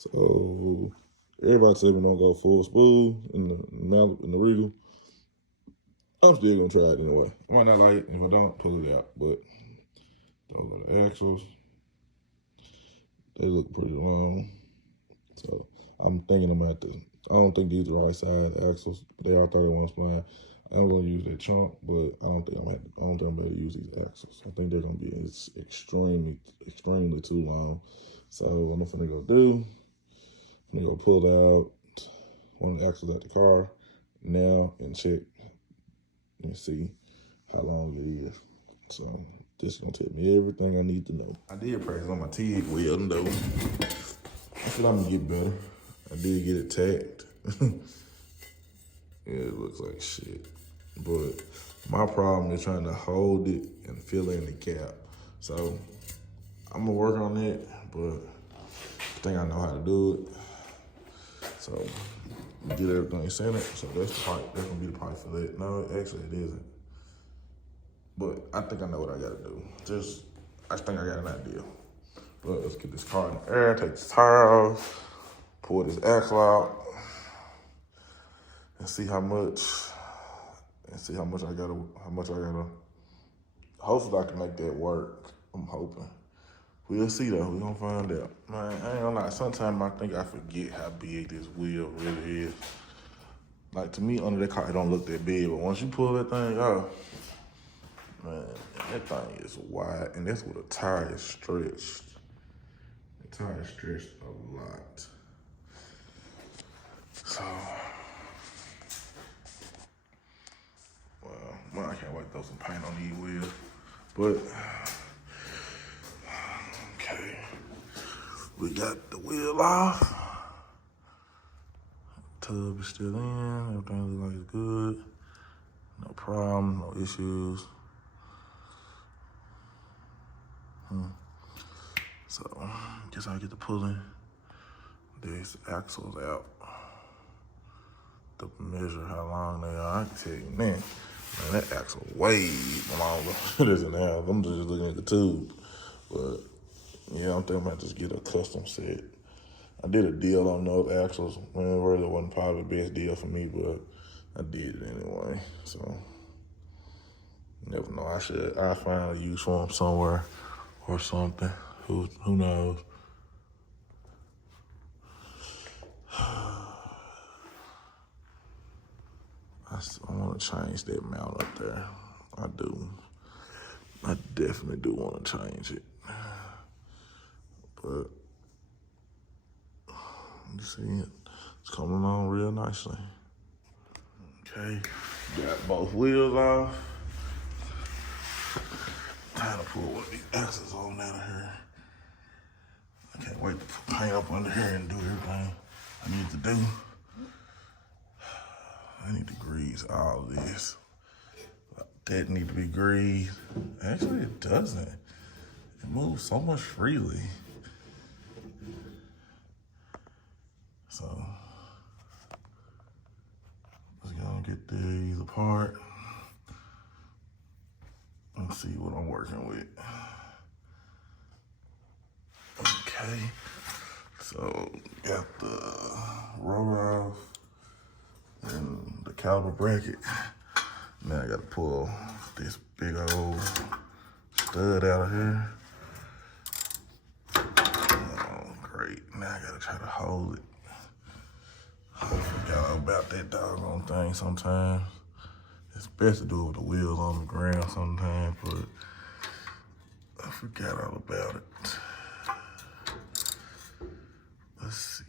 So everybody say we don't go full spool in the Regal. I'm still gonna try it anyway. I might not like it. If I don't, pull it out. But those are the axles. They look pretty long. So I'm thinking about this. I don't think these are the right size axles. They are 31 spline. I'm gonna use that chunk, but I don't think I'm able to use these axles. I think they're gonna be extremely too long. So what I'm gonna go do, I'm gonna go pull out one of the axles out the car now and check and see how long it is. So this is gonna tell me everything I need to know. I did practice on my TIG wheel though. I feel I'm gonna get better. I did get it tagged. Yeah, it looks like shit. But my problem is trying to hold it and fill in the gap. So I'm gonna work on it, but I think I know how to do it. So get everything centered. So that's the pipe. That's gonna be the pipe for that. No, actually it isn't. But I think I know what I gotta do. I think I got an idea. But let's get this car in the air, take this tire off, pull this axle out, and see how much I gotta. Hopefully I can make that work. I'm hoping. We'll see though. We're gonna find out. Man, I ain't gonna lie. Sometimes I think I forget how big this wheel really is. Like to me, under that car, it don't look that big, but once you pull that thing off, man, that thing is wide, and that's where the tire is stretched. The tire is stretched a lot. So, well, I can't wait to throw some paint on these wheels. But, okay, we got the wheel off. Tub is still in, everything looks like it's good. No problem, no issues. So, guess I get to pulling these axles out to measure how long they are. I can tell you, man, that axle way longer than that. I'm just looking at the tube. But yeah, I'm thinking I might just get a custom set. I did a deal on those axles. Man, it really wasn't probably the best deal for me, but I did it anyway. So, you never know. I find a use for them somewhere or something. Who knows? I want to change that mount up there. I do. I definitely do want to change it. But you see it? It's coming along real nicely. Okay, got both wheels off. Time to pull one of these axles on out of here. I can't wait to put paint up under here and do everything I need to do. I need to grease all this. That need to be greased. Actually, it doesn't. It moves so much freely. So, let's go and get these apart and see what I'm working with. Okay, so got the rotor off and the caliper bracket. Now I gotta pull this big old stud out of here. Oh, great. Now I gotta try to hold it. I forgot about that doggone thing sometimes. It's best to do it with the wheels on the ground sometimes, but I forgot all about it. Let's see.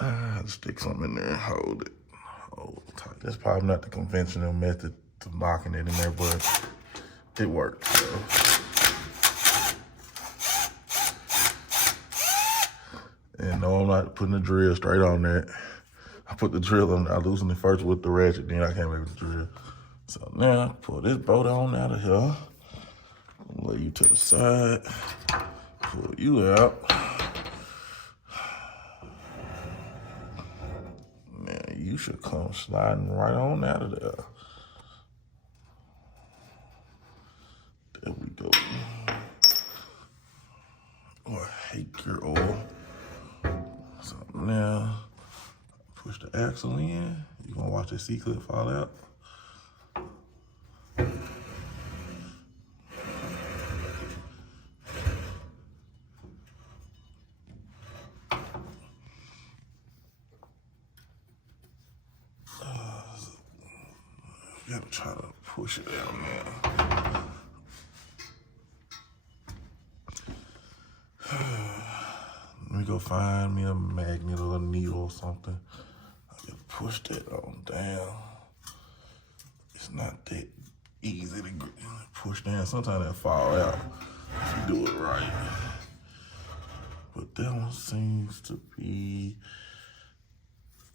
I have to stick something in there and hold it. Hold tight. That's probably not the conventional method to locking it in there, but it works. So. And no, I'm not putting the drill straight on that. I put the drill on, I loosen it first with the ratchet, then I came back with the drill. So now, pull this bolt on out of here. Lay you to the side. Pull you out. Man, you should come sliding right on out of there. There we go. Oh, I hate your oil. the axle in. You're gonna watch the C-clip fall out. You gotta try to push it out now. Let me go find me a magnet or a needle or something. I gotta push that on down. It's not that easy to push down. Sometimes it'll fall out if you do it right. But that one seems to be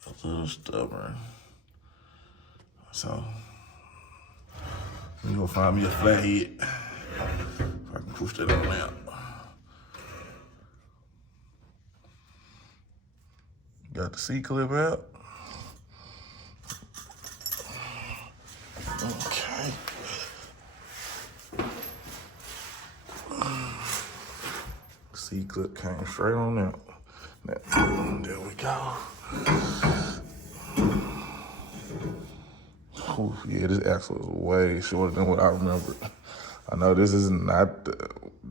a little stubborn. So, I'm gonna find me a flathead if I can push that on out. Got the C-clip out. Okay. C-clip came straight on out. Now, there we go. Ooh, yeah, this axle is way shorter than what I remembered. I know this is not,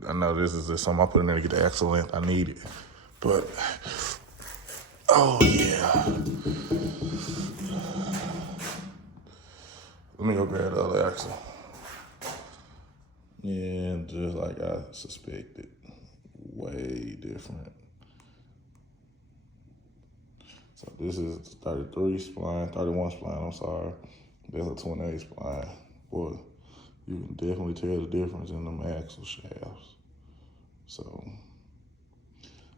I know this is just something I put in there to get the axle length I needed. But, oh yeah. Let me go grab the other axle. Yeah, just like I suspected, way different. So this is 33 spline, 31 spline, I'm sorry. That's a 28 spline. Boy, you can definitely tell the difference in them axle shafts. So,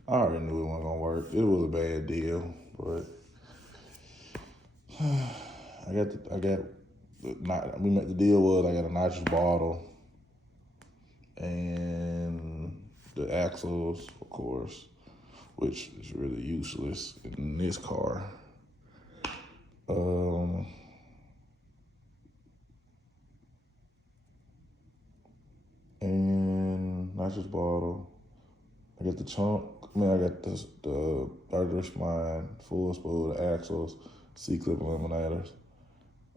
I already knew it wasn't gonna work. It was a bad deal, but the deal was I got a nitrous bottle and the axles, of course, which is really useless in this car. And nitrous bottle. I got the chunk. I got the 33 spline, full spool, the axles, C-clip eliminators,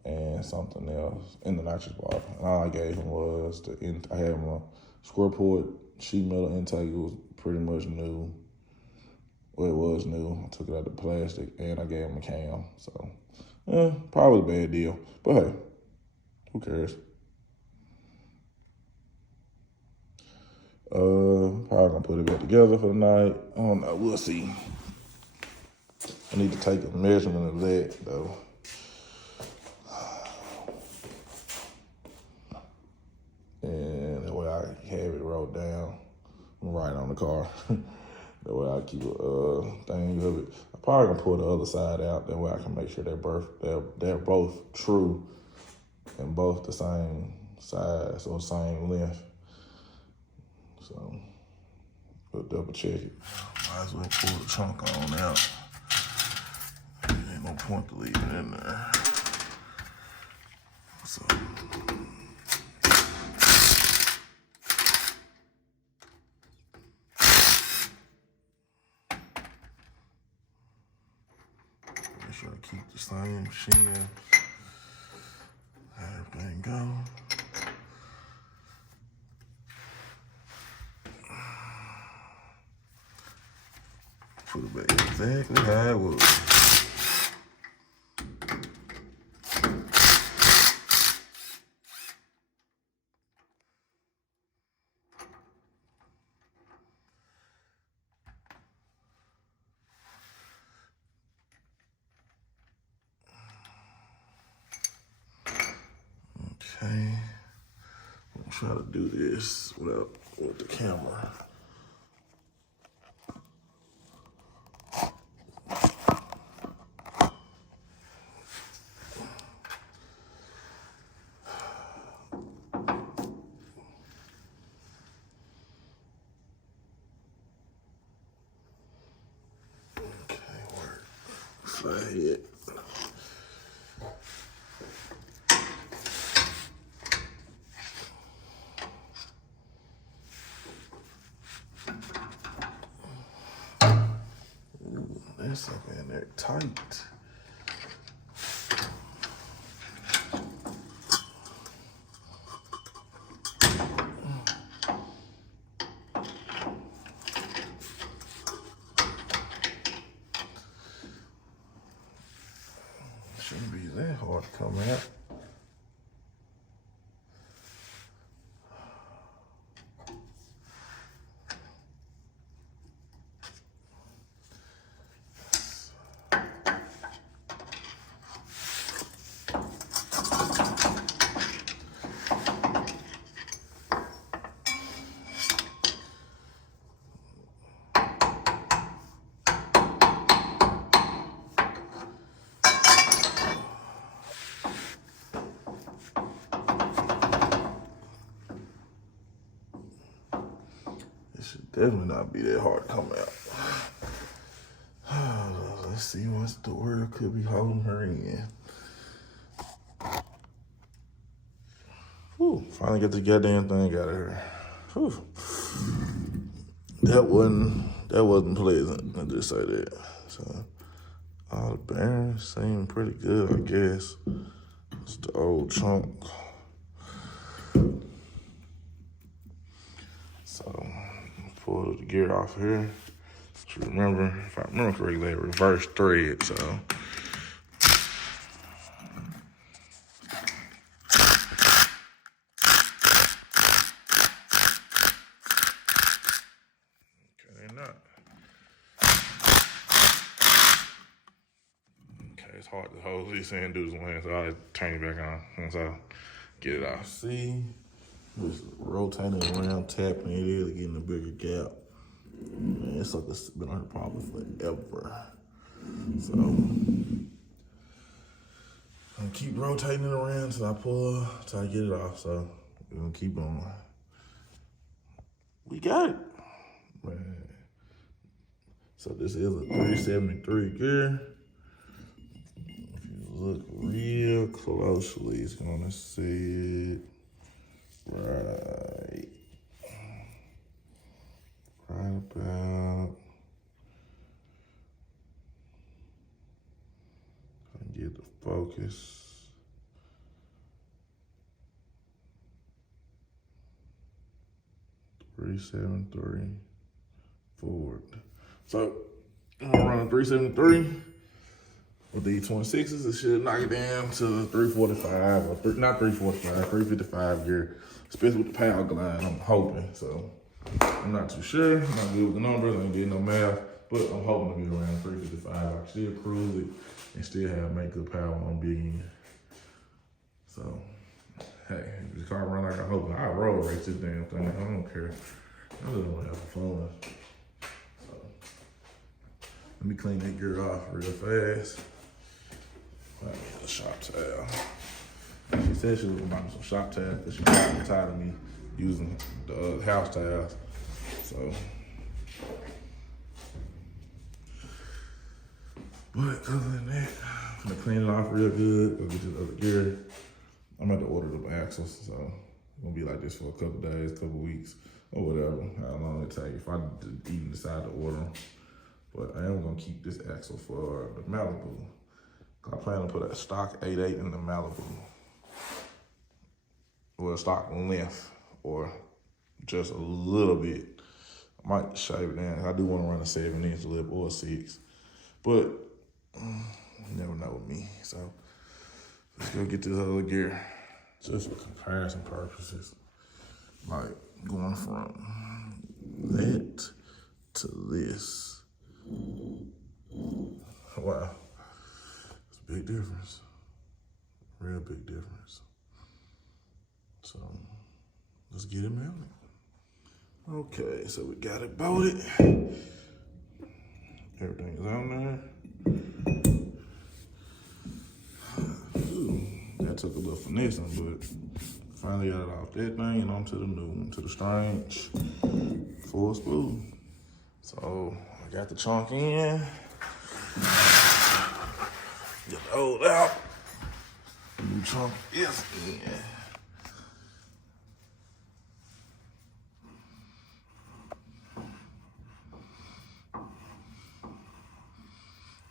and something else in the nitrous bottle. And all I gave him was I had my square port sheet metal intake. It was pretty much new. Well, it was new. I took it out of the plastic, and I gave him a cam. So, probably a bad deal. But hey, who cares? Probably gonna put it back together for the night. I don't know, we'll see. I need to take a measurement of that though. And that way I have it wrote down right on the car. That way I keep a thing of it. I'm probably gonna pull the other side out. That way I can make sure they're both true and both the same size or same length. So, we'll double check it. Might as well pull the chunk on out. Ain't no point to leave it in there. So, make sure I keep the same shim. Everything go. Put it back exactly how it was. Okay. I'm trying to do this with the camera. Flathead. Ooh, that's up in there tight. hard to come out. Should definitely not be that hard to come out. Let's see what the world could be holding her in. Whew, finally get the goddamn thing out of her. Whew. That wasn't pleasant. I just say that. So all the bearings seem pretty good, I guess. It's the old trunk. So pull the gear off here. Just remember, if I remember correctly, that reverse thread, so. Okay, they're not. Okay, it's hard to hold these and do this one hand, so I'll turn it back on once I get it off. See, just rotating around, tapping it is getting a bigger gap. Man, it's like it's been on her probably forever. So I'm gonna keep rotating it around till I pull, till I get it off. So we're gonna keep going. We got it, man. So this is a 373 gear. If you look real closely, it's gonna sit right about. Get the focus. .373 forward. So I'm gonna run a 373 with the 26s. It should knock it down to 345 or not 345, 355 gear, especially with the power glide. I'm hoping. So I'm not too sure. I'm not good with the numbers. I ain't getting no math, but I'm hoping to be around 355. I can still cruise it and still make good power on big end. So, hey, if the car run like I hope, I roll race this damn thing. I don't care. I just want to have fun. So, let me clean that gear off real fast. I get the shop towel. She said she was gonna buy me some shop towels because she got tired of me using the house towels. So, but other than that, I'm gonna clean it off real good. Go get this other gear. I'm about to order the axles, so it's gonna be like this for a couple days, couple weeks, or whatever, how long it takes, if I even decide to order them. But I am gonna keep this axle for the Malibu. I plan to put a stock 8.8 in the Malibu. Well, stock length, or just a little bit. I might shave it down. I do wanna run a 7-inch lip or a 6, but you never know with me, so. Let's go get this other gear. Just for comparison purposes. Like going from that to this. Wow. It's a big difference. Real big difference. So let's get it mounted. Okay, so we got it bolted. Everything is on there. That took a little finessing, but finally got it off that thing and onto the new one, to the strange full spool. So I got the chunk in, get the old out, the new chunk is in.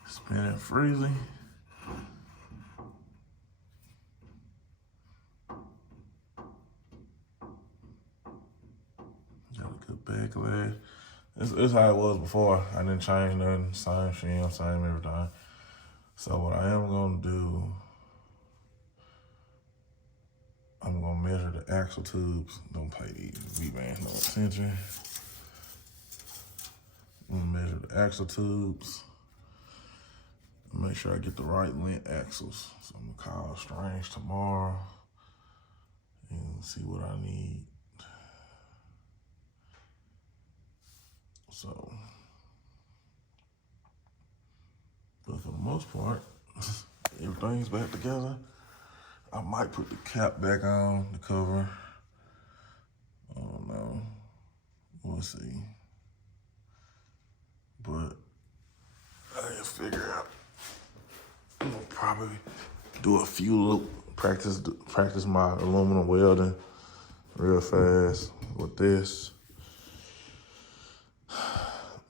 Spinning freely. Backlash. It's how it was before. I didn't change nothing. Same film, same everything. So what I am gonna do I'm gonna measure the axle tubes. Don't pay these V-bands no attention. I'm gonna measure the axle tubes. Make sure I get the right length axles. So I'm gonna call Strange tomorrow and see what I need. So, but for the most part, everything's back together. I might put the cap back on, the cover. I don't know. We'll see. But I gotta figure out. I'm gonna probably do a few little practice my aluminum welding real fast with this.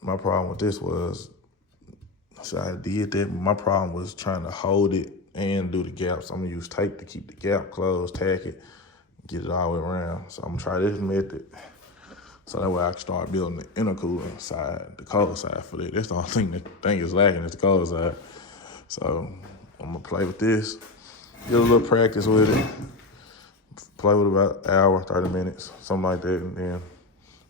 My problem with this was, so I did that. My problem was trying to hold it and do the gaps. I'm gonna use tape to keep the gap closed, tack it, get it all the way around. So I'm gonna try this method. So that way I can start building the intercooler side, the cold side for that. That's the only thing is lacking is the cold side. So I'm gonna play with this, get a little practice with it, play with about an hour, 30 minutes, something like that, and then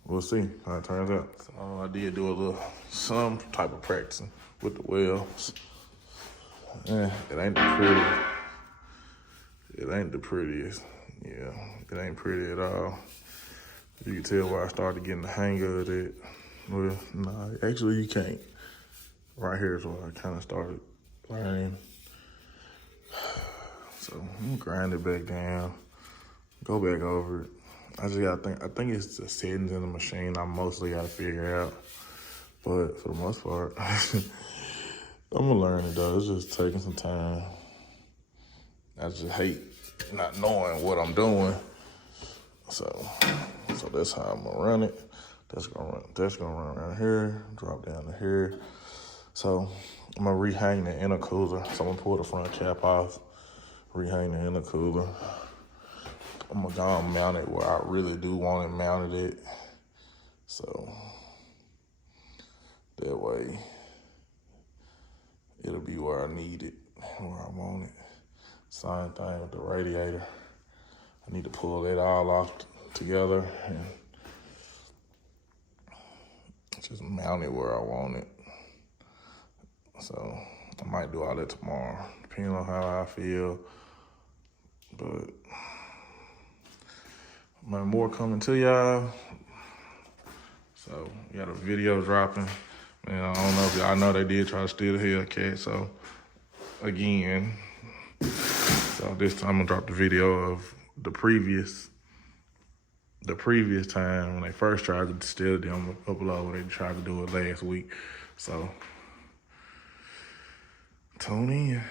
we'll see how it turns out. So I did do some type of practicing with the welds. It ain't the prettiest. It ain't the prettiest. Yeah, it ain't pretty at all. You can tell where I started getting the hang of it. Well, no, actually you can't. Right here is where I kind of started learning. So I'm gonna grind it back down, go back over it. I think it's the settings in the machine I mostly gotta figure out. But for the most part, I'm gonna learn it though. It's just taking some time. I just hate not knowing what I'm doing. So that's how I'm gonna run it. That's gonna run around here, drop down to here. So I'm gonna rehang the intercooler. So I'm gonna pull the front cap off, rehang the intercooler. I'm gonna go and mount it where I really do want it mounted. So that way it'll be where I need it, where I want it. Same thing with the radiator. I need to pull it all off together and just mount it where I want it. So I might do all that tomorrow, depending on how I feel. But more coming to y'all. So we got a video dropping. And I don't know if y'all know they did try to steal the Hellcat. So again, so this time I'm gonna drop the video of the previous time when they first tried to steal it. I'm gonna upload. They tried to do it last week. So tune in.